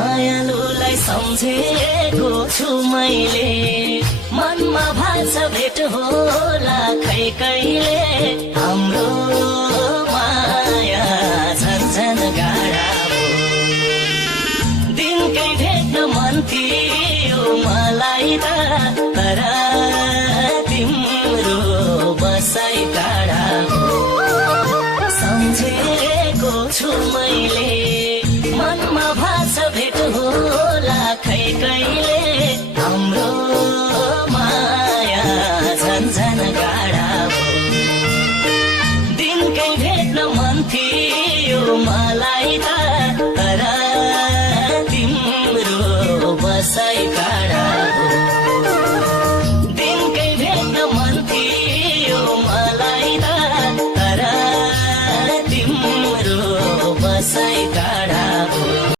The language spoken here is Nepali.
मायालुलाई सम्झेको छु मैले मनमा भाष भेट होला खै कहिले हाम्रो माया झन्झन गाडा दिनकै भेट्न मन थियो मलाई त तर तिम्रो बसाइ टाढा सम्झेको छु मैले मनमा भाष भेट होला खै कहिले